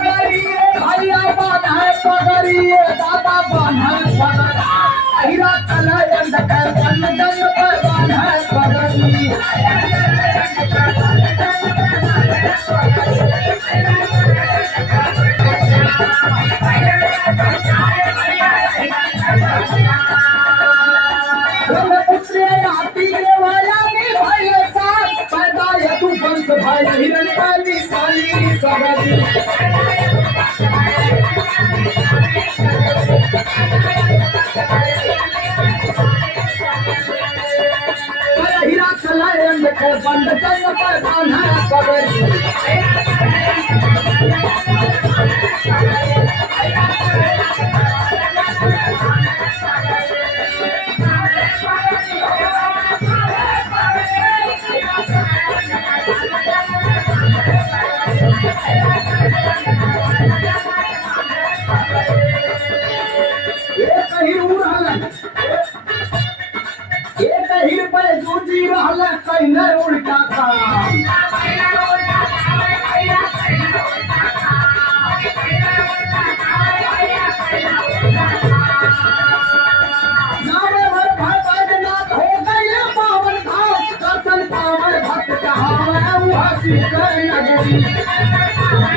भैया बांधा पगड़ी दादा बांधा पगड़ी अहिरा चला देख बन जंग पर बांधा पगड़ी भाई हिरन पाली साली सबरी हीरा चलाए देखे बंद जंग पर बांधा सबरी जूझी रहल कहने उल्टा काम नामे भर भजनाथ हो गए पावन धाम दर्शन पावन भक्त कहावे वह सीकर नगरी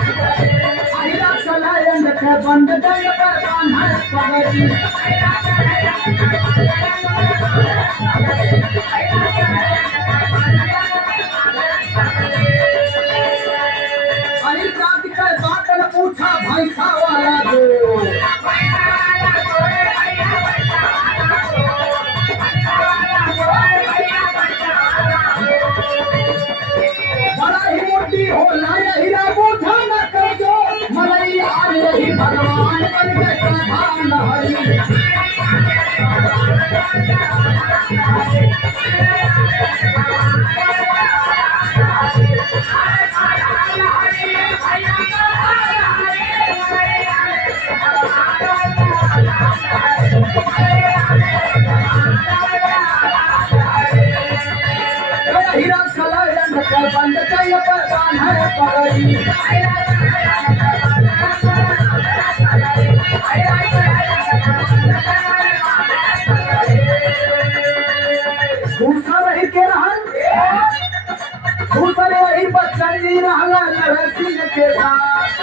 अहिरा चलाए देखे बंद जंग पर बांधा पगड़ी अहिर जाति के बातन पूछा भैंसा वाला जो बड़ा ही मोटी होला हीरा बूझा न कर जो मलई आज रही भगवान बन के प्रधान हरि हीरा चलाए देखे बंद जंग पर बांधा पगड़ी दूसरा रही के रहन दूसरे वही बच्चन जी रहला लड़े सिंह के साथ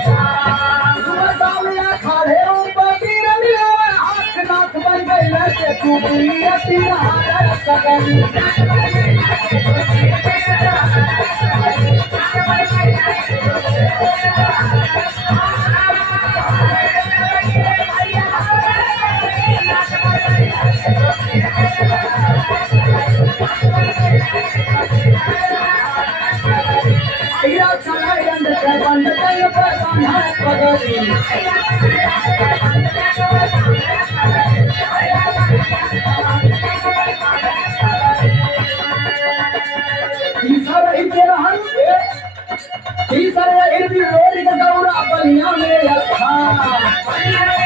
सुबह सामने खड़े ऊपर गिरन लेवे आँख नाक बन गई लड़के चुपी अति रहा सकली अहिरा चलाए देखे बंद जंग पर बांधा पगड़ी तीसरा रही के रहन तीसरा रही रोरी के गौरा बलिया में स्थान